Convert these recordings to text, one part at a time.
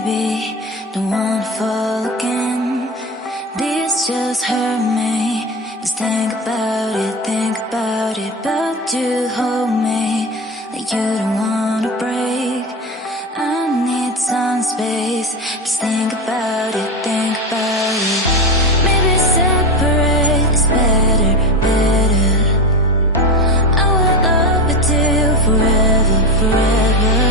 baby, don't wanna fall again. This just hurt me. Just think about it, but you hold me like you don't wanna break. I need some space. Just think about it, maybe separate is better, better. I will love you till forever, forever.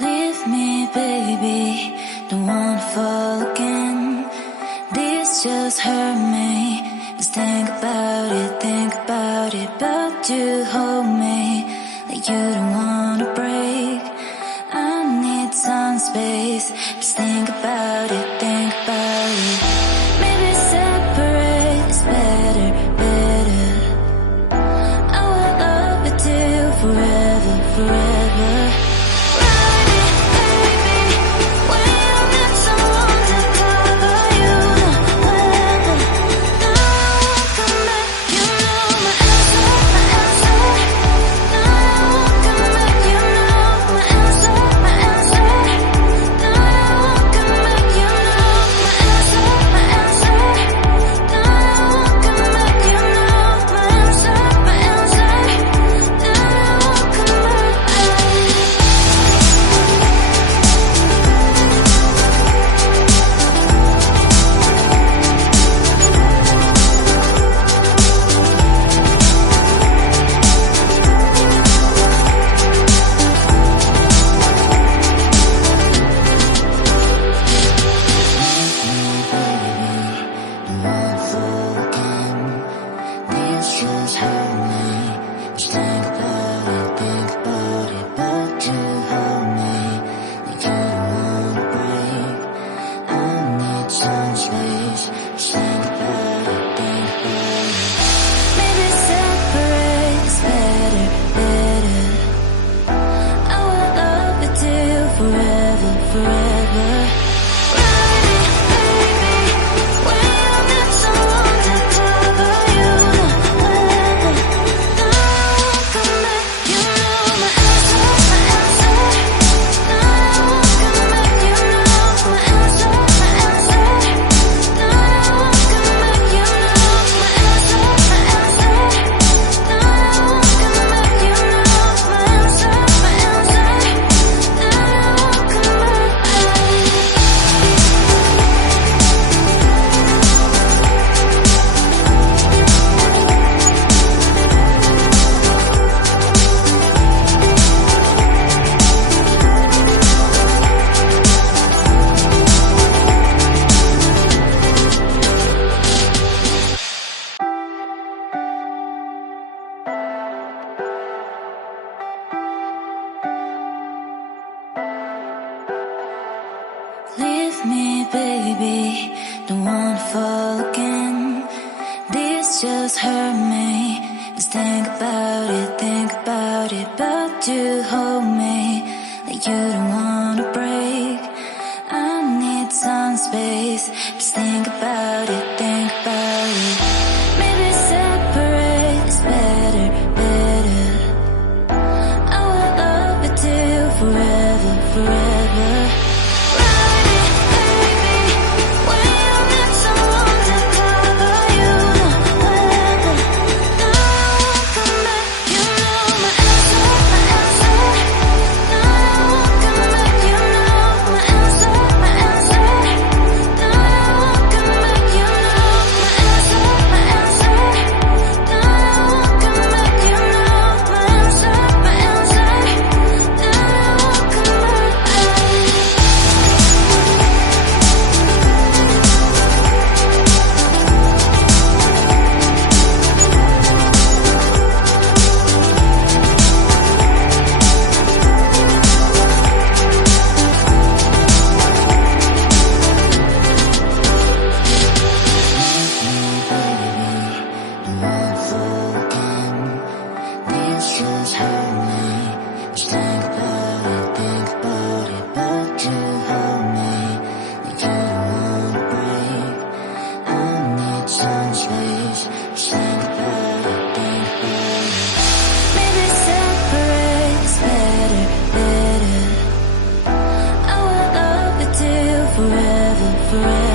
Leave me, baby, don't wanna fall again. This just hurt me. Just think about it, but you hold me like you don't wanna break. I need some space. Just think about it, maybe separate is better, better. I will love you till forever, forever. baby, don't wanna fall again. This just hurt me. Just think about it, but you hold me like you don't wanna break. I need some space. Just think about it, think about it. Maybe separate is better, better. I will love you till forever, forever. Ride it, baby, when you need someone to cover you. No weather, no one come back. You know my answer, my answer. No one come back. You know my answer, my answer. No one come back. You know my answer, my answer. No one come back. You know my answer, my answer. No one come just hurt me. Just think about it, but you hold me like you don't wanna break. I need some space. Just think about it. Maybe separate is better, better. I will love you till forever, forever.